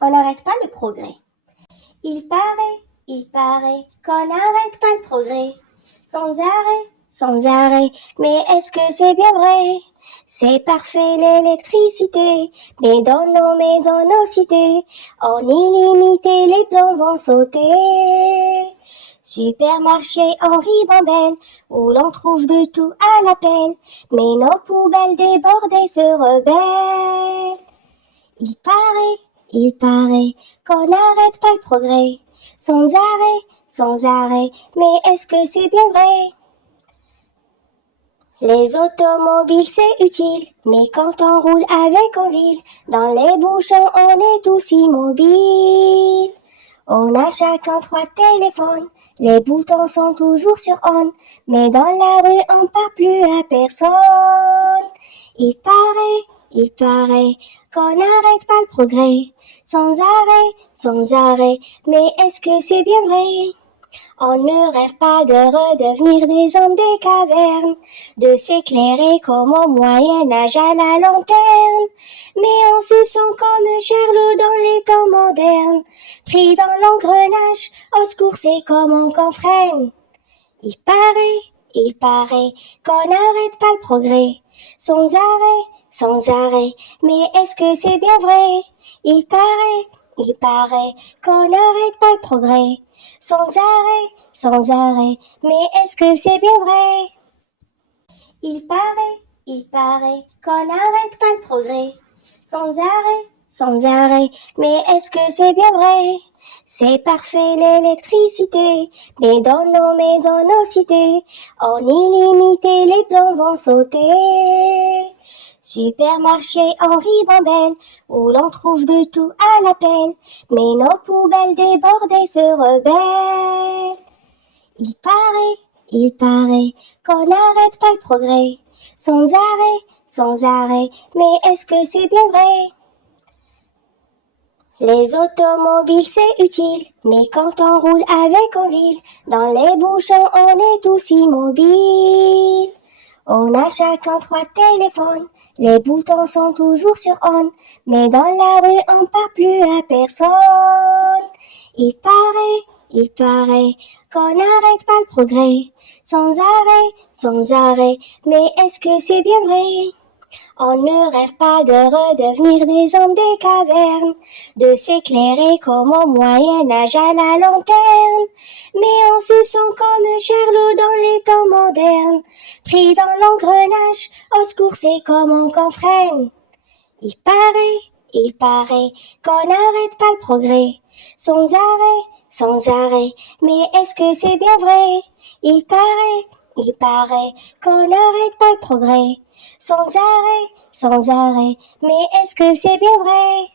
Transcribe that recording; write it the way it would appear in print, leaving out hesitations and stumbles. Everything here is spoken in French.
On n'arrête pas le progrès. Il paraît qu'on n'arrête pas le progrès. Sans arrêt, mais est-ce que c'est bien vrai? C'est parfait l'électricité, mais dans nos maisons, nos cités, en illimité les plombs vont sauter. Supermarché en ribambelle, où l'on trouve de tout à l'appel, mais nos poubelles débordées se rebellent. Il paraît qu'on n'arrête pas le progrès, sans arrêt, mais est-ce que c'est bien vrai? Les automobiles c'est utile, mais quand on roule avec en ville, dans les bouchons on est tous immobiles. On a chacun 3 téléphones, les boutons sont toujours sur on, mais dans la rue on parle plus à personne. Il paraît qu'on n'arrête pas le progrès, sans arrêt, mais est-ce que c'est bien vrai? On ne rêve pas de redevenir des hommes des cavernes, de s'éclairer comme au Moyen-Âge à la lanterne. Mais on se sent comme Charlot dans les temps modernes, pris dans l'engrenage, au secours c'est comment qu'on freine. Il paraît qu'on n'arrête pas le progrès, sans arrêt, mais est-ce que c'est bien vrai? Il paraît qu'on n'arrête pas le progrès, sans arrêt, mais est-ce que c'est bien vrai? Il paraît qu'on n'arrête pas le progrès, sans arrêt, mais est-ce que c'est bien vrai? C'est parfait l'électricité, mais dans nos maisons, nos cités, en illimité les plombs vont sauter. Supermarché en ribambelle, où l'on trouve de tout à l'appel, mais nos poubelles débordées se rebellent. Il paraît qu'on n'arrête pas le progrès, sans arrêt, mais est-ce que c'est bien vrai? Les automobiles c'est utile, mais quand on roule avec en ville, dans les bouchons on est tous immobiles. On a chacun 3 téléphones, les boutons sont toujours sur on, mais dans la rue on parle plus à personne. Il paraît qu'on n'arrête pas le progrès, sans arrêt, mais est-ce que c'est bien vrai? On ne rêve pas de redevenir des hommes des cavernes, de s'éclairer comme au Moyen-Âge à la lanterne. Mais on se sent comme Charlot dans les temps modernes, pris dans l'engrenage, au secours c'est comment qu'on freine. Il paraît qu'on n'arrête pas le progrès, sans arrêt, mais est-ce que c'est bien vrai? Il paraît qu'on n'arrête pas le progrès, sans arrêt, mais est-ce que c'est bien vrai?